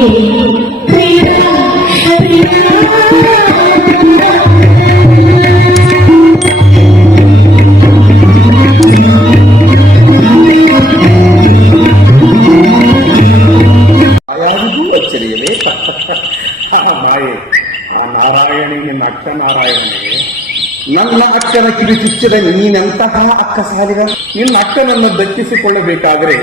ಆ ಮಾಯೆ ಆ ನಾರಾಯಣಿ ನಿನ್ನ ಅಕ್ಕನ ಕಿವಿ ಚುಚ್ಚಿದ ನೀನೆಂತಹ ಅಕ್ಕ ಸಾಲಿಗ ನಿನ್ನ ಅಕ್ಕನನ್ನು ದಕ್ಕಿಸಿಕೊಳ್ಳಬೇಕಾದರೆ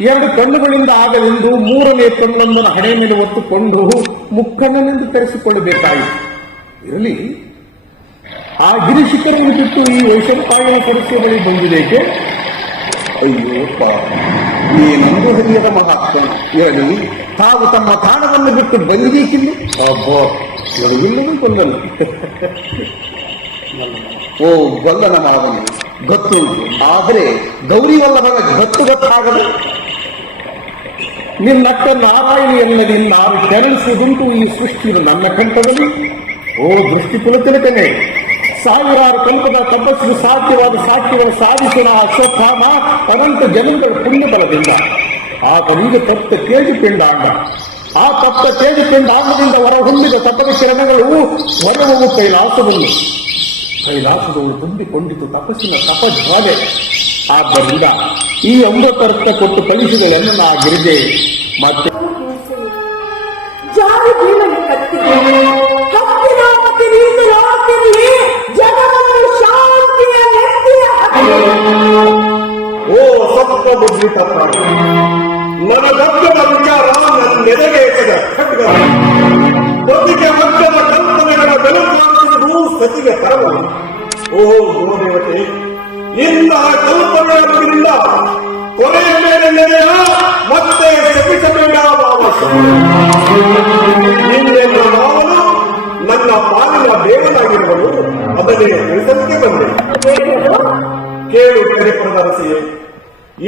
ಎರಡು ಕಣ್ಣುಗಳಿಂದ ಆಗಲೆಂದು ಮೂರನೇ ಕಣ್ಣೊಂದನ್ನು ಹಣೆ ಮೇಲೆ ಒತ್ತುಕೊಂಡು ಮುಕ್ಕಣ್ಣನೆಂದು ತರಿಸಿಕೊಳ್ಳಬೇಕಾಯಿತು. ಇರಲಿ, ಆ ಗಿರಿಶಿಖರನ್ನು ಬಿಟ್ಟು ಈ ವೈಶಂಪಾಯನ ಕೊಡಿಸುವ ಬಳಿ ಬಂದಿದೇಕೆ ಅಯ್ಯೋ, ಪಾಪ. ನಂದು ಹರಿಯದ ಮಹಾತ್ಮ, ಇರಲಿ, ತಾವು ತಮ್ಮ ತಾಣವನ್ನು ಬಿಟ್ಟು ಬಂದಿಬೇಕಿಲ್ಲಿ ಅಬ್ಬೋ ನನಗಿಲ್ಲವೂ ಕೊಲ್ಲನು ಓ ಗೊಲ್ಲನ ಮಾವನು ಗೊತ್ತುಂಟು ಆದರೆ ಗೌರಿ ವಲ್ಲಭನ ಗೊತ್ತು ಗೊತ್ತಾಗದು. ನಿನ್ನಕ್ಕ ನಾರಾಯಣಿಯನ್ನದಿ ನಾನು ಕೆರಳಿಸುವುದುಂಟು ಈ ಸೃಷ್ಟಿಯು ನನ್ನ ಕಂಠದಲ್ಲಿ. ಓ ದೃಷ್ಟಿ ಕುಲತಿಲಕನೇ ಸಾವಿರಾರು ಕಲ್ಪದ ತಪಸ್ಸು ಸಾಧ್ಯವಾದ ಸಾಕ್ಷ್ಯವನ್ನು ಸಾಧಿಸಿದ ಆ ಅಶ್ವತ್ಥಾಮ ಅನಂತ ಜನ್ಮಗಳ ಪುಣ್ಯಬಲದಿಂದ. ಆ ಕಲಿಗೆ ತಪ್ಪ ತೇಜು ಪಿಂಡಾಂಡ ಆ ತಪ್ಪ ತೇಜು ಪಿಂಡಾಂಡದಿಂದ ಹೊರಹೊಮ್ಮಿದ ತಪದ ಕಿರಣಗಳು ಹೊರಹೋಗು ಕೈಲಾಸದಲ್ಲಿ ಕೈಲಾಸದವು ತುಂಬಿಕೊಂಡಿತು ತಪಸ್ಸಿನ ತಪಜ್ವಾಲೆ. ಆದ್ದರಿಂದ ಈ ಒಂಬತ್ತರ್ಥ ಕೊಟ್ಟು ಕಲಿಸಿಗಳನ್ನು ನಾ ಗಿರಿಜೆ ಮತ್ತೆ ಓ ಸಪ್ತ ಬುದ್ಧಿ ತಪ್ಪ ನನಗಕ್ಕದ ವಿಚಾರ ನನ್ನ ನೆರೆಗೆ ಎಸೆದ ಖಡ್ಗ ಬದುಕೆ ಮಕ್ಕಳ ಕಲ್ಪನೆಗಳ ಬೆಳಕಾಗುವುದು ಸತಿಗೆ ತರವ ಓ ಗುರುದೇವತೆ ನಿನ್ನ ಕಲ್ಪನೆಯ ಬಗೆಯಿಂದ ಕೊನೆಯ ಮೇಲೆ ನೆನೆಯ ಮತ್ತೆ ಶಪಿಸಬೇಡ ನನ್ನ ಪಾಲಿನ ದೇವನಾಗಿರುವನು, ಅದನ್ನೇ ತಿಳಿಸಲಿಕ್ಕೆ ಬಂದೆ. ಕೇಳು ಕಾರ್ಯಕ್ರಮದ ಪ್ರದರ್ಶಿಯೇ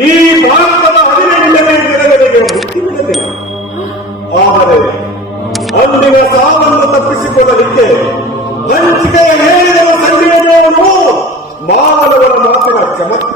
ಈ ಭಾರತದ ಹದಿನೆಂಟನೇ ದಿನಗಳಿಗೆ ಮೃತ್ಯುವಿನ ದಿನ ಆದರೆ ಅಂದಿನ ಸಾವನ್ನು ತಪ್ಪಿಸಿಕೊಳ್ಳಲಿಕ್ಕೆ ಹಂಚಿಕೆಯ ಹೇಳಿದ ಸಂಜೆಯನ್ನು ಮಾನವರ Como